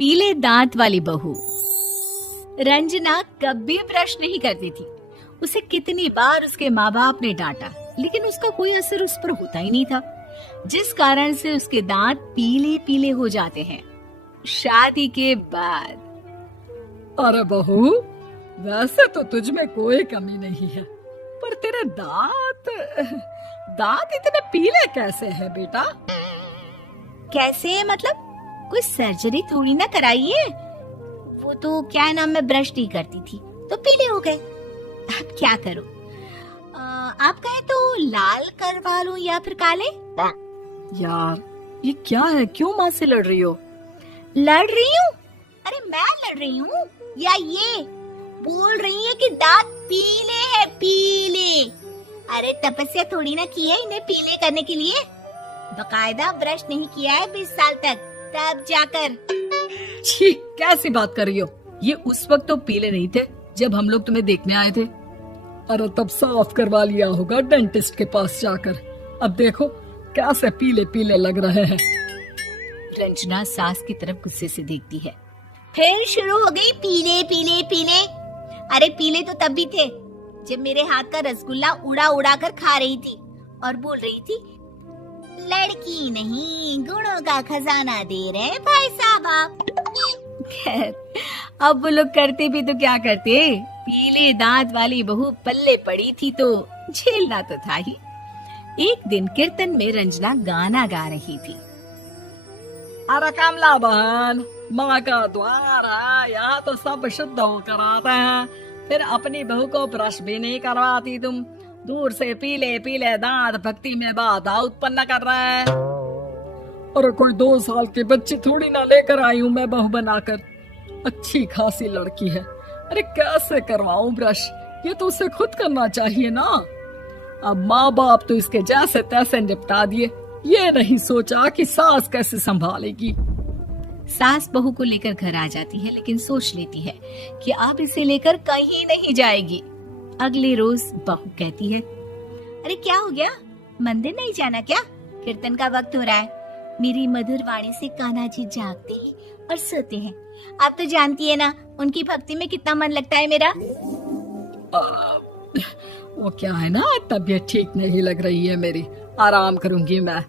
पीले दांत वाली बहू। रंजना कभी ब्रश नहीं करती थी। उसे कितनी बार उसके माँ बाप ने डांटा, लेकिन उसका कोई असर उस पर होता ही नहीं था, जिस कारण से उसके दांत पीले पीले हो जाते हैं। शादी के बाद अरे बहू, वैसे तो तुझ में कोई कमी नहीं है, पर तेरे दांत दांत इतने पीले कैसे हैं बेटा? कैसे मतलब? कोई सर्जरी थोड़ी ना कराइए। वो तो क्या नाम, मैं ब्रश नहीं करती थी तो पीले हो गए। अब क्या करूं? आप कहें तो लाल करवा लूं या फिर काले? यार ये क्या है, क्यों माँ से लड़ रही हो? लड़ रही हूँ? अरे मैं लड़ रही हूँ या ये बोल रही है कि दांत पीले हैं, पीले। अरे तपस्या थोड़ी ना की है इन्हें पीले करने के लिए। बकायदा ब्रश नहीं किया है 20 साल तक, तब जाकर। छी, कैसी बात कर रही हो? ये उस वक्त तो पीले नहीं थे जब हम लोग तुम्हें देखने आए थे। अरे तब साफ करवा लिया होगा डेंटिस्ट के पास जाकर। अब देखो कैसे पीले पीले लग रहे हैं। रंजना सास की तरफ गुस्से से देखती है। फिर शुरू हो गई पीले पीले पीले। अरे पीले तो तब भी थे जब मेरे हाथ का रसगुल्ला उड़ा उड़ा कर खा रही थी और बोल रही थी, लड़की नहीं गुणों का खजाना दे रहे भाई साहब आप। खैर, अब वो लोग करते भी तो क्या करते, पीले दांत वाली बहू पल्ले पड़ी थी तो झेलना तो था ही। एक दिन कीर्तन में रंजना गाना गा रही थी। अरे कमला बहन, माँ का द्वार है, यहाँ तो सब शुद्ध होकर आते हैं, फिर अपनी बहू को ब्रश भी नहीं करवाती तुम। दूर से पीले पीले दांत भक्ति में बाधा उत्पन्न कर रहे हैं। अरे कोई 2 साल की बच्ची थोड़ी ना लेकर आई हूँ मैं बहू बनाकर। अच्छी खासी लड़की है, अरे कैसे करवाऊं ब्रश? ये तो उसे खुद करना चाहिए ना। अब माँ बाप तो इसके जैसे तैसे निपटा दिए, ये नहीं सोचा कि सास कैसे संभालेगी। सास बहू को लेकर घर आ जाती है, लेकिन सोच लेती है कि अब इसे लेकर कहीं नहीं जाएगी। अगले रोज बहू कहती है, अरे क्या हो गया, मंदिर नहीं जाना क्या? कीर्तन का वक्त हो रहा है। मेरी मधुर वाणी से कान्हा जी जागते हैं और सोते हैं। आप तो जानती है ना उनकी भक्ति में कितना मन लगता है मेरा। वो क्या है ना, तबीयत ठीक नहीं लग रही है मेरी, आराम करूंगी मैं।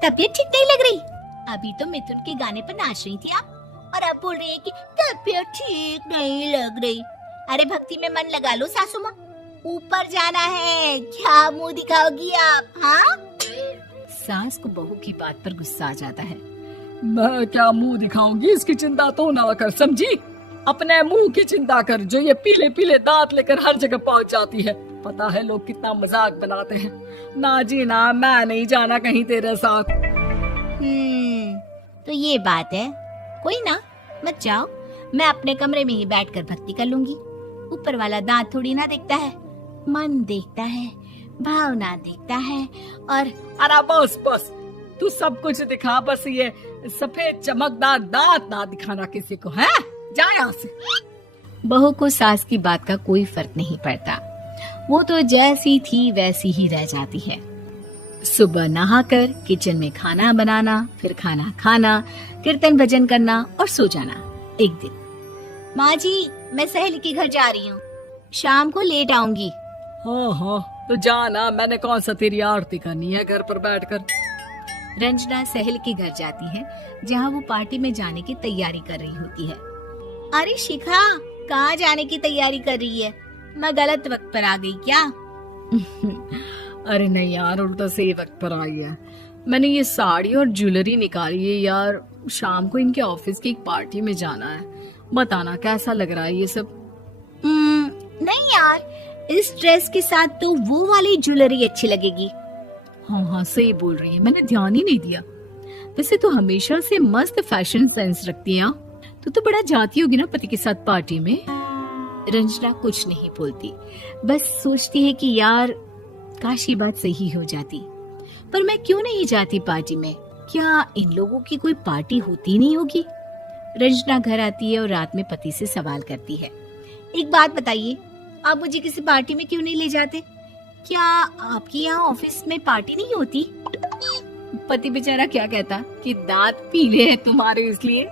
तबीयत ठीक नहीं लग रही? अभी तो मिथुन के गाने पर नाच रही थी आप, और अब बोल रही है कि तबीयत ठीक नहीं लग रही। अरे भक्ति में मन लगा लो सासू माँ, ऊपर जाना है, क्या मुंह दिखाओगी आप? हाँ? सास को बहू की बात पर गुस्सा आ जाता है। मैं क्या मुंह दिखाऊंगी, इसकी चिंता तो ना कर, समझी? अपने मुंह की चिंता कर, जो ये पीले पीले दांत लेकर हर जगह पहुंच जाती है। पता है लोग कितना मजाक बनाते हैं। ना जी ना, मैं नहीं जाना कहीं तेरे साथ। तो ये बात है, कोई ना, मत जाओ, मैं अपने कमरे में ही बैठकर भक्ति कर लूंगी। ऊपर वाला दांत थोड़ी ना देखता है, मन देखता है, भावना देखता है। और अरे बस बस, तू सब कुछ दिखा, बस ये सफेद चमकदार दांत ना दिखाना किसी को, है? जा यहाँ से। बहू को सास की बात का कोई फर्क नहीं पड़ता, वो तो जैसी थी वैसी ही रह जाती है। सुबह नहाकर किचन में खाना बनाना, फिर खाना खाना, कीर्तन भजन करना और सो जाना। एक दिन, माँ जी मैं सहेली के घर जा रही हूँ, शाम को लेट आऊंगी। हाँ हाँ तो जाना, मैंने कौन सा तेरी आरती करनी है घर पर बैठकर। रंजना सहेली के घर जाती है, जहाँ वो पार्टी में जाने की तैयारी कर रही होती है। अरे शिखा, कहाँ जाने की तैयारी कर रही है? मैं गलत वक्त पर आ गई क्या? अरे नहीं यार, उल्टा सही वक्त पर आई है। मैंने ये साड़ी और ज्वेलरी निकाली है यार, शाम को इनके ऑफिस की एक पार्टी में जाना है। बताना कैसा लग रहा है ये सब? नहीं यार, इस ड्रेस के साथ तो वो वाली ज्वेलरी अच्छी लगेगी। हाँ हाँ सही बोल रही है, मैंने ध्यान ही नहीं दिया। वैसे तो हमेशा से मस्त फैशन सेंस रखती है। तो बड़ा जाती होगी ना पति के साथ पार्टी में। रंजना कुछ नहीं बोलती, बस सोचती है कि यार काश ये बात सही हो जाती, पर मैं क्यों नहीं जाती पार्टी में? क्या इन लोगों की कोई पार्टी होती नहीं होगी? रंजना घर आती है और रात में पति से सवाल करती है, एक बात बताइए, आप मुझे किसी पार्टी में क्यों नहीं ले जाते? क्या आपके यहाँ ऑफिस में पार्टी नहीं होती? पति बेचारा क्या कहता कि दांत पीले हैं तुम्हारे इसलिए।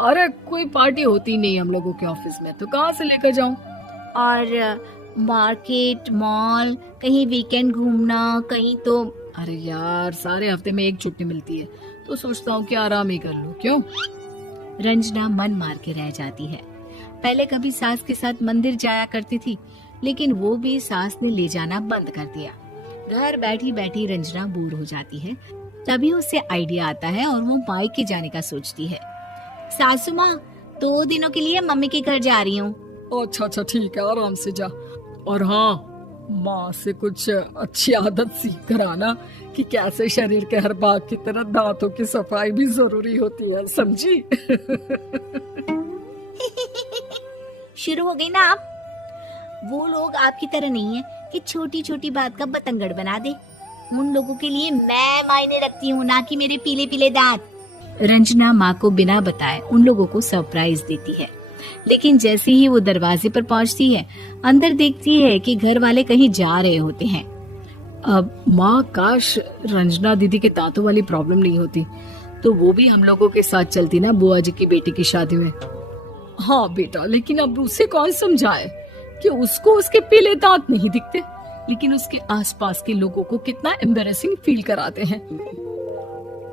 अरे कोई पार्टी होती नहीं हम लोगों के ऑफिस में, तो कहाँ से लेकर जाऊं? और मार्केट, मॉल, कहीं वीकेंड घूमना, कहीं तो। अरे यार सारे हफ्ते में एक छुट्टी मिलती है, तो सोचता हूँ कि आराम ही कर लूं। क्यों? रंजना मन मार के रह जाती है। पहले कभी सास के साथ मंदिर जाया करती थी, लेकिन वो भी सास ने ले जाना बंद कर दिया। घर बैठी बैठी रंजना बोर हो जाती है। तभी उसे आइडिया आता है और वो मायके जाने का सोचती है। सासू माँ, 2 दिनों के लिए मम्मी के घर जा रही हूँ। अच्छा ठीक है, आराम से जा। और हाँ, माँ से कुछ अच्छी आदत सीख कर आना कि कैसे शरीर के हर भाग की तरह दांतों की सफाई भी जरूरी होती है, समझी? शुरू हो गई ना आप। वो लोग आपकी तरह नहीं है कि छोटी छोटी बात का बतंगड़ बना दे। उन लोगों के लिए मैं मायने रखती हूँ, ना कि मेरे पीले पीले दांत। रंजना माँ को बिना बताए उन लोगों को सरप्राइज देती है, लेकिन जैसे ही वो दरवाजे पर पहुंचती है, अंदर देखती है कि घर वाले कहीं जा रहे होते हैं। अब माँ, काश रंजना दीदी के दांतों वाली प्रॉब्लम नहीं होती, तो वो भी हम लोगों के साथ चलती ना बुआ जी की बेटी की शादी में। हाँ बेटा, लेकिन अब उसे कौन समझाए कि उसको उसके पीले दांत नहीं दिखते, लेकिन उसके आसपास के लोगों को कितना एम्बैरेसिंग फील कराते हैं।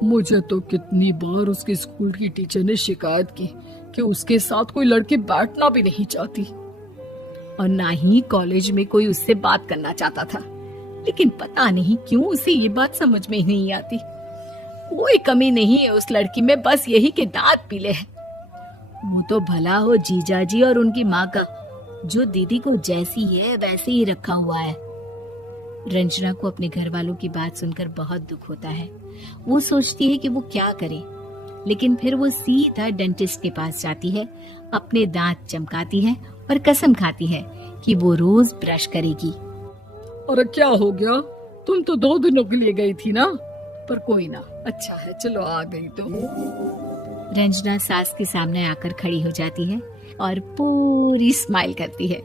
मुझे तो कितनी बार उसके स्कूल की टीचर ने शिकायत की कि उसके साथ कोई लड़की बैठना भी नहीं चाहती, और ना ही कॉलेज में कोई उससे बात करना चाहता था। लेकिन पता नहीं क्यों उसे ये बात समझ में ही नहीं आती। कोई कमी नहीं है उस लड़की में, बस यही कि दांत पीले हैं। वो तो भला हो जीजा जी और उनकी माँ का, जो दीदी को जैसी है वैसे ही रखा हुआ है। रंजना को अपने घर वालों की बात सुनकर बहुत दुख होता है। वो सोचती है कि वो क्या करे, लेकिन फिर वो सीधा डेंटिस्ट के पास जाती है, अपने दांत चमकाती है और कसम खाती है कि वो रोज ब्रश करेगी। अरे क्या हो गया? तुम तो 2 दिनों के लिए गई थी ना, पर कोई ना, अच्छा है, चलो आ गई तो। रंजना सास के सामने आकर खड़ी हो जाती है और पूरी स्माइल करती है,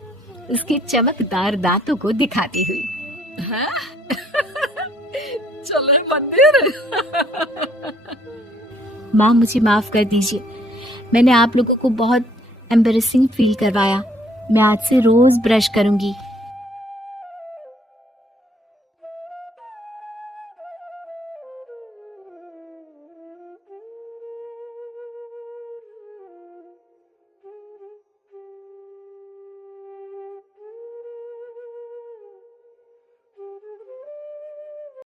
उसके चमकदार दांतों को दिखाती हुई। चले मंदिर। माँ, मुझे माफ कर दीजिए, मैंने आप लोगों को बहुत एम्बैरेसिंग फील करवाया। मैं आज से रोज ब्रश करूंगी।